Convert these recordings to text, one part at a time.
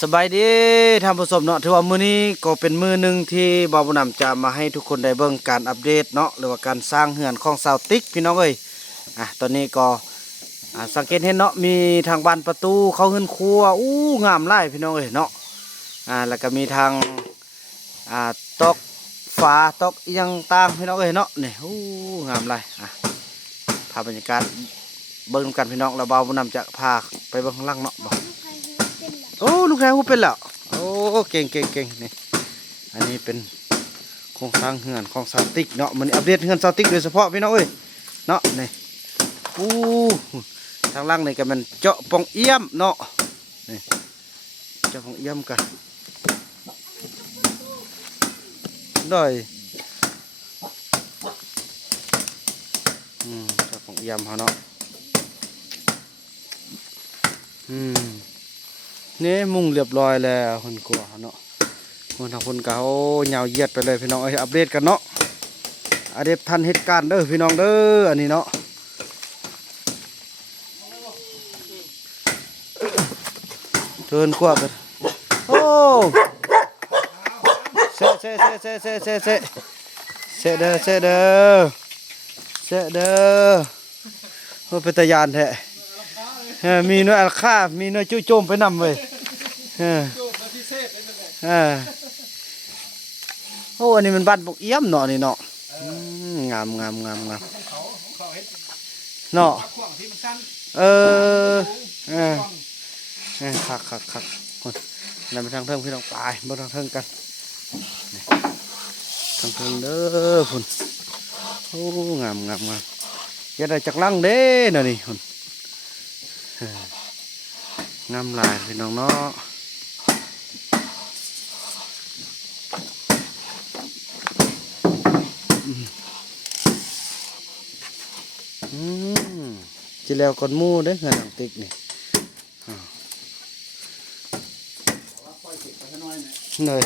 สบายดีท่านผู้ชมเนาะถือว่ามื้อนี้ก็เป็นมื้อหนึ่งที่บ่าวบุญนำจะมาให้ทุกคนได้เบิ่งการอัปเดตเนาะหรือว่าการสร้างเฮือนของชาวติ๊กพี่น้องเอ้ยตอนนี้ก็สังเกตเห็นเนาะมีทางบานประตูเข้าเฮือนครัวงามหลายพี่น้องเอ้ยเนาะแล้วก็มีทางตอกฝาตอกอีหยังต่างพี่น้องเอ้ยเนาะนี่งามหลายภาพบรรยากาศเบิ่งกันพี่น้องแล้วบ่าวบุญนำจะพาไปเบิ่งข้างล่างเนาะบ่ลูกชายฮู้เป็นแล้วเก่งนี่อันนี้เป็นโครงสร้างเฮือนของซาวติ๊กเนาะมันอัปเดตเฮือนซาวติ๊กโดยเฉพาะพี่น้องเอ้ยเนาะนี่ทางล่างนี่ก็มันเจาะปองเอี้ยมเนาะนี่เจาะปองเอี้ยมกันได้เจาะปองเอี้ยมเขาเนาะนี่มุงเรียบร้อยแล้วคนกลัวเนาะคนทางคนเขายาวเหยียดไปเลยพี่น้องอัปเดตกันเนาะอัปเดตทันเหตุการณ์เด้อพี่น้องเด้ออันนี้เนาะเทินกว่ากันเสเด้อเป็นตะยานแท้มีน้อยอัลคามีน้อยจุ้ยโจมไปนำเว้ยอันนี้มันบ้านปกเอี้ยมเนาะนี่เนาะงามเนาะคักนั่นไปทางเทิงพี่น้องไปมาทางเทิงกันทางเทิงเด้อคุณงามอย่าได้จักลังเด้เนาะนี่คุณงามลายพี่น้องเนาะจีแล้วก้อนมูเด้เงินหนังติ๊กนี่เลย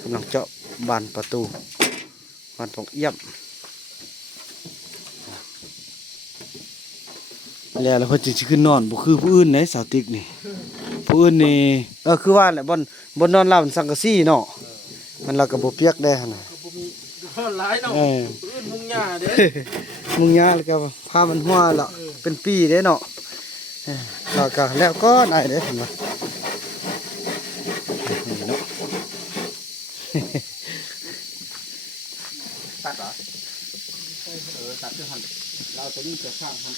กำลังเจาะบานประตูบานปองเอี้ยมแล้วเพิ่นสิขึ้นนอนบ่คือผู้อื่นไหนสาวติ๊กนี่ผู้อื่นนี่คือว่าแหละบนนอนหลับสังกะสีเนาะมันเราก็บ่เปียกได้หั่นน่ะบ่มีหลายเนาะผู้อื่นมุงหญ้าเด้มุงหญ้าแล้วก็ผ้ามันหัวแล้วเป็นปีเด้เนาะแล้วก็แล้วก็ได้เด้เห็นบ่เนาะตัดเหรอตัดคือหั่นเราตัวนี้จะสร้างหั่น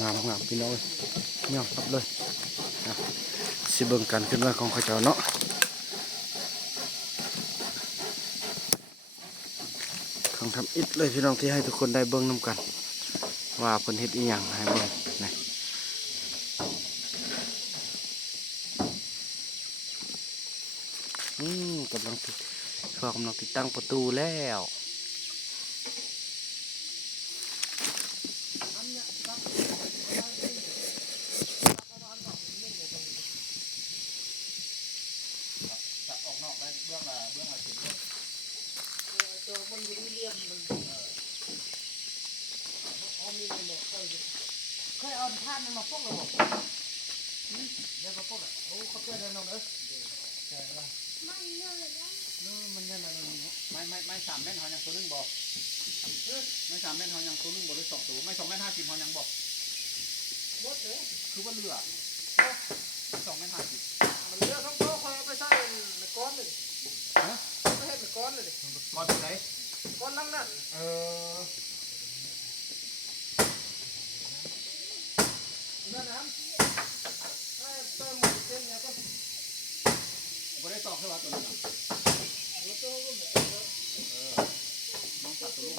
งามพี่น้องเงี้ยครับเลยสิเบิ่งกันขึ้นมาของข้าเจ้าเนาะของทำอิฐเลยพี่น้องที่ให้ทุกคนได้เบิ่งนำกันว่าเพิ่นเฮ็ดอีหยังให้เบิ่งนี่กำลังติดตั้งประตูแล้วเคยเอาท่านมันมาพวกเราบอกเดี๋ยวมาพวกเขาเขาเพื่อนเดินลงเลยมันเยอะเลยมันเยอะเลยไม่3 เมตรหอยังตัวนึงบอกไม่3 เมตรหอยังตัวนึงบอกหรือ2 ตัวไม่2 เมตร 50หอยังบอกหมดเลยคือว่าเรือ2 เมตร 50มันเรือทั้งโต๊ะคอยเอาไปใส่ในก้อนเลยไม่ให้ในก้อนเลยก้อนไหนก้อนลังนั่นบ่ได้ตอกให้ว่าตัวนั้นน้องตัดตัวลูก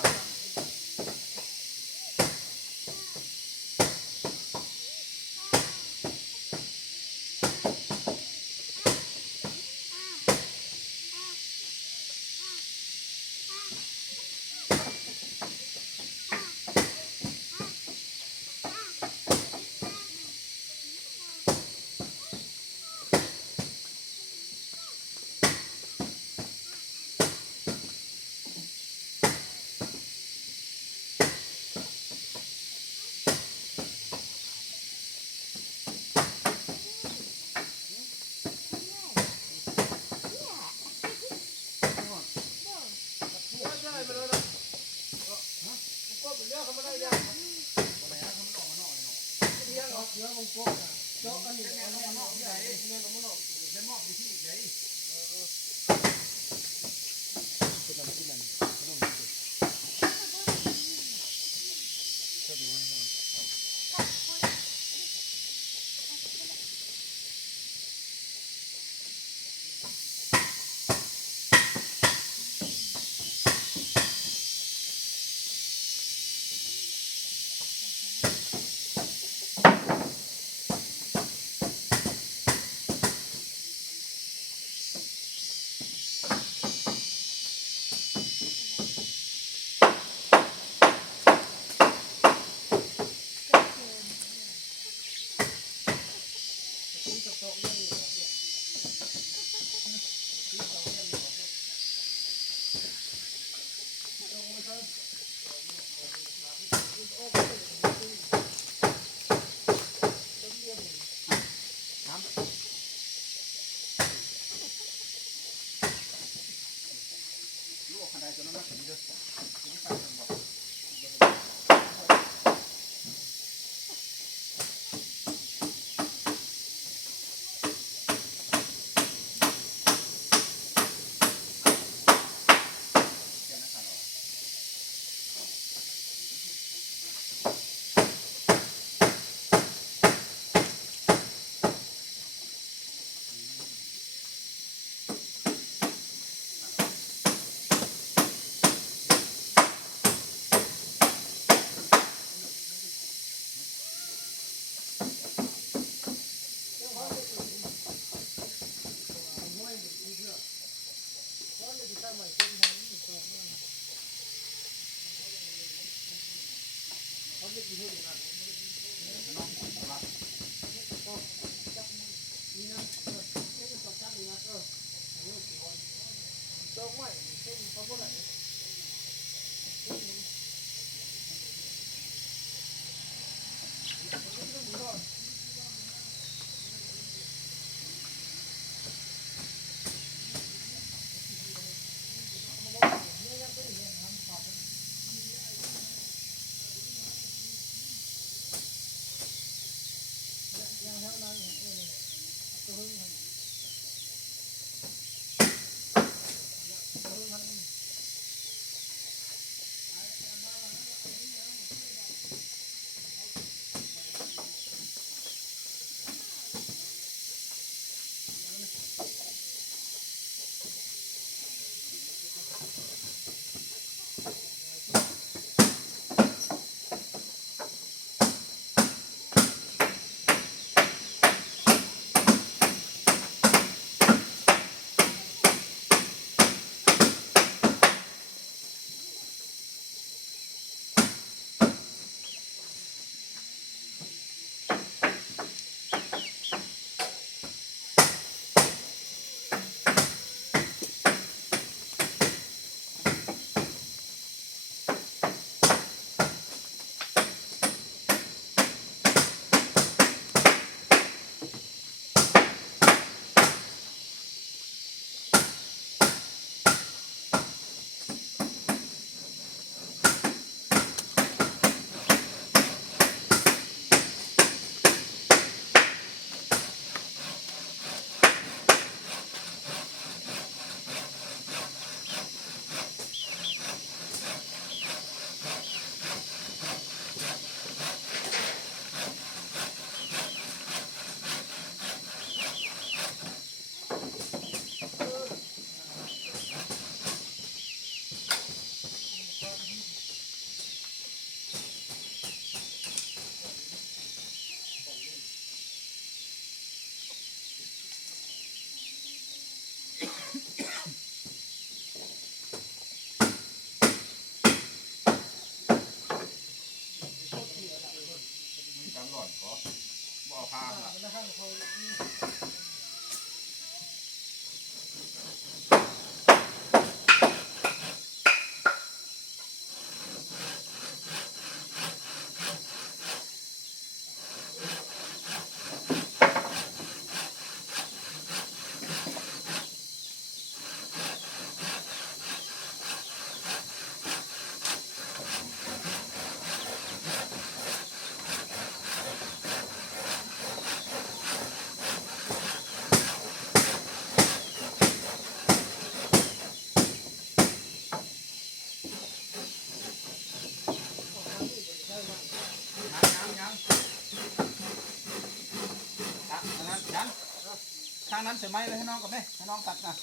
างนั้นเสียไม้เลยให้น้องกับแม่ให้น้องตัดนะ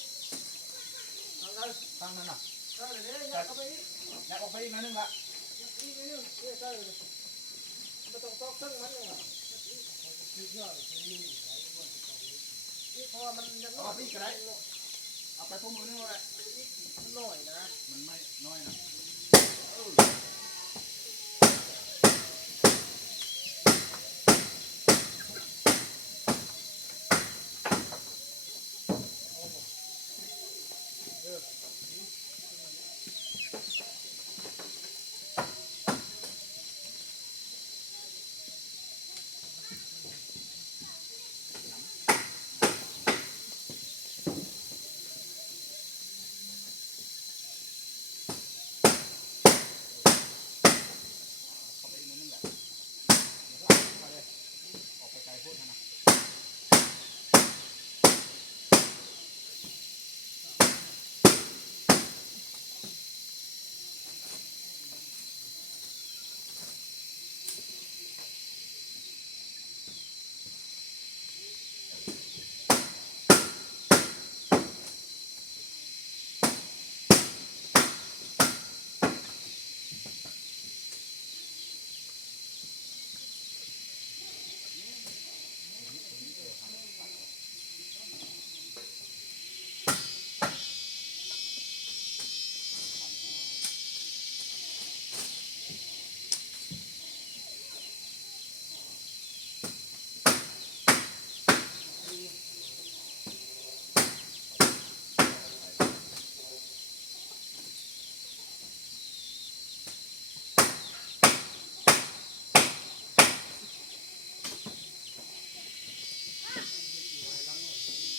ทางนั้นน่ะยัดออกไปอีกนิดนึงละไม่ต้องตอกซึ่งมันเลยเพราะว่ามันยังน้อยนี่ก็ได้เอาไปพวกมือนึงเลยมันน้อยนะมันไม่น้อยนะ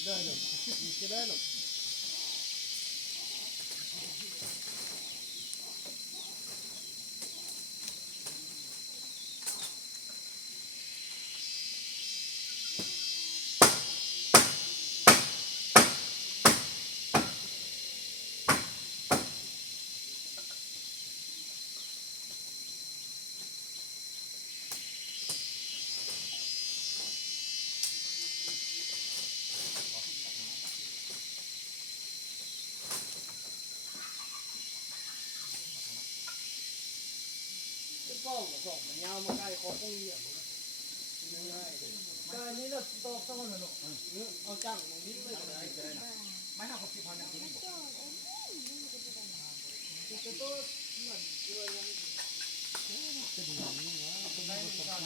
ได้เลยจะได้หรอก็สอบมันยาวมาใกล้คอกุ้งเหยียบง่ายเลยได้นี่เราตอกสักวันละหนูเอาจังนิดไม่ได้ไม่น่าขบสิบพันอย่างนี้จะตัวเหมือนตัวยังจะดีนี่วะเป็นได้ไม่ทราบ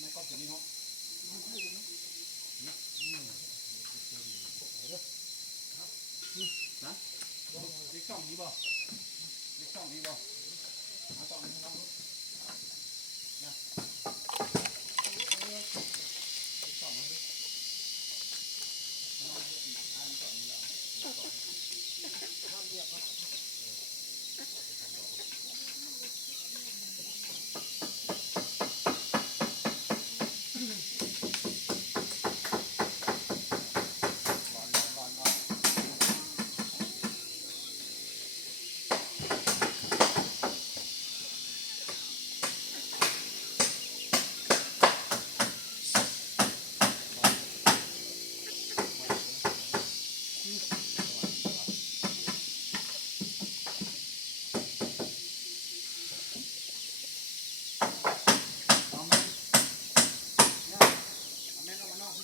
ไม่ก็จะมีห้องนะเล็กช่องนี้บ่เล็กช่องนี้บ่หาต่อในห้องนะเล็กช่องมัน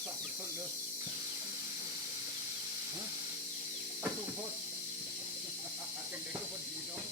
สั่งคนเด้อฮะตุ้มโพดจังได๋ก็พอดีเนาะ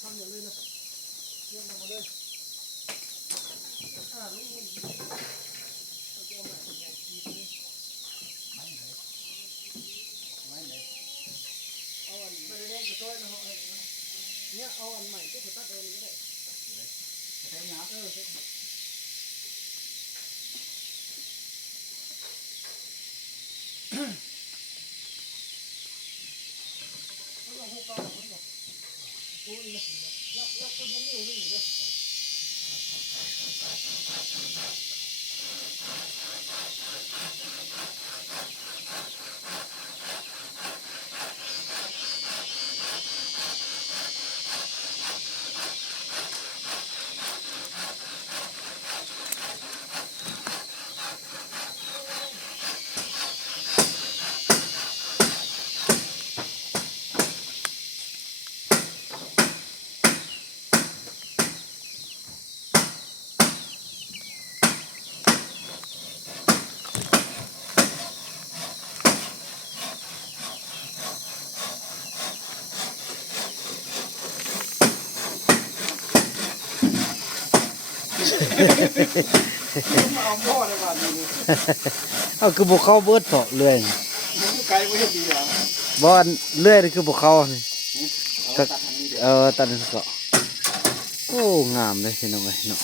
ทำอย่างเลยนะเยี่ยมมาเลยลุงเอาใหม่ใหญ่ทีเลยเอาอันไม่ได้แดงจะต้อยนะฮะเนี่ยเอาอันใหม่ก็ตัดเอานี้ก็ได้ใช้น้ำต้องหูเก่าคนก่อนตัวนี้ยักคนมันอยู่นี่เด้อเอาหม้อได้บ้านนี้ เอาคือบุกเข้าเบิดเถาะเรื่อย ไกลไม่ดีอ่ะ บ่อันเรื่อยนี่คือบุกเข้านี่ ตัดทางนี้เด้อ ตัดเกาะโอ้งามเลยพี่น้องเอ้ยเนาะ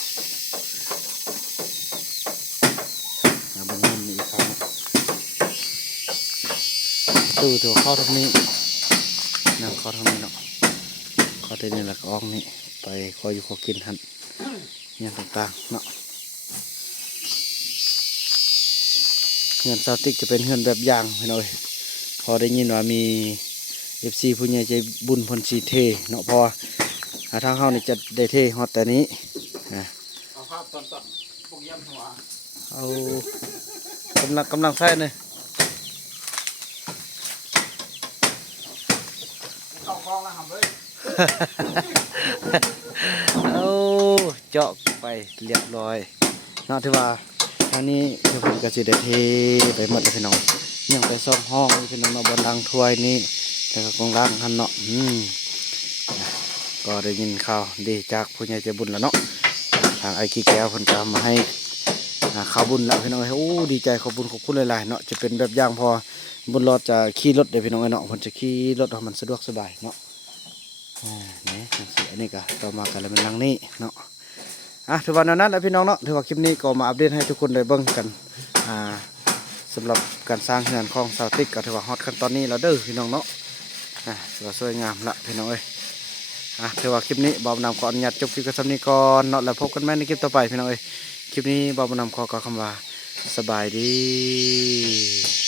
เอาบางมุมนี่อีกครั้งตู้ตัวเข้าทางนี้นั่งเข้าทางนี้เนาะเข้าทางนี้แล้วก็ออกนี่ไปคอยอยู่คอยกินหันอย่างต่างๆเนาะเฮือนซาวติกจะเป็นเฮือนแบบอย่างพี่น้องเอ้ยพอได้ยินว่ามี FC ผู้ใหญ่ใจบุญเพนสีเทเนาะเพอทางเฮานี่จะได้เทฮอดแต่นี้นะ เอาภาพตอนตัดพวกเยี่ยมหัว เอากำลังใส่เลย เข้าคลองแล้วทำเลย เอาเจาะไปเรียบร้อยเนาะที่ว่าทางนี้คือผมก็สิได้เทไปหมดเลยพี่น้องยังไปซ่อมห้องพี่น้องเนาะบนดังถ้วยนี้แล้วก็กองล่างหันเนาะก็ได้ยินข่าวดีจากผู้ใหญ่ใจบุญแล้วเนาะทางไอ้ขี้แก้วเพิ่นก็มาให้ข่าวบุญแล้วพี่น้องโอ้ดีใจขอบคุญขอบคุณหลายๆเนาะจะเป็นแบบอย่างพอบนรถจะขี่รถเดี๋ยวพี่น้องเนาะเพิ่นจะขี่รถให้มันสะดวกสบายเนาะนี่จังซี่อันนี้ก็ต่อมากันแล้วเป็นหลังนี้เนาะถือว่านั้นแล้วพี่น้องเนาะถือว่าคลิปนี้ก็มาอัปเดตให้ทุกคนได้เบิ่งกัน สำหรับการสร้างเฮือนของสาวติ๊กก็ถือว่าฮอตขั้นตอนนี้แล้วเด้อพี่น้องเนาะถือว่าสวยงามละพี่น้องเอ้ยถือว่าคลิปนี้บ่าวนำขออนุญาตจบคลิปกันสำนี้ก่อนเนาะแล้วพบกันใหม่ในคลิปต่อไปพี่น้องเอ้ยคลิปนี้บ่าวนำขอกล่าวคำว่าสบายดี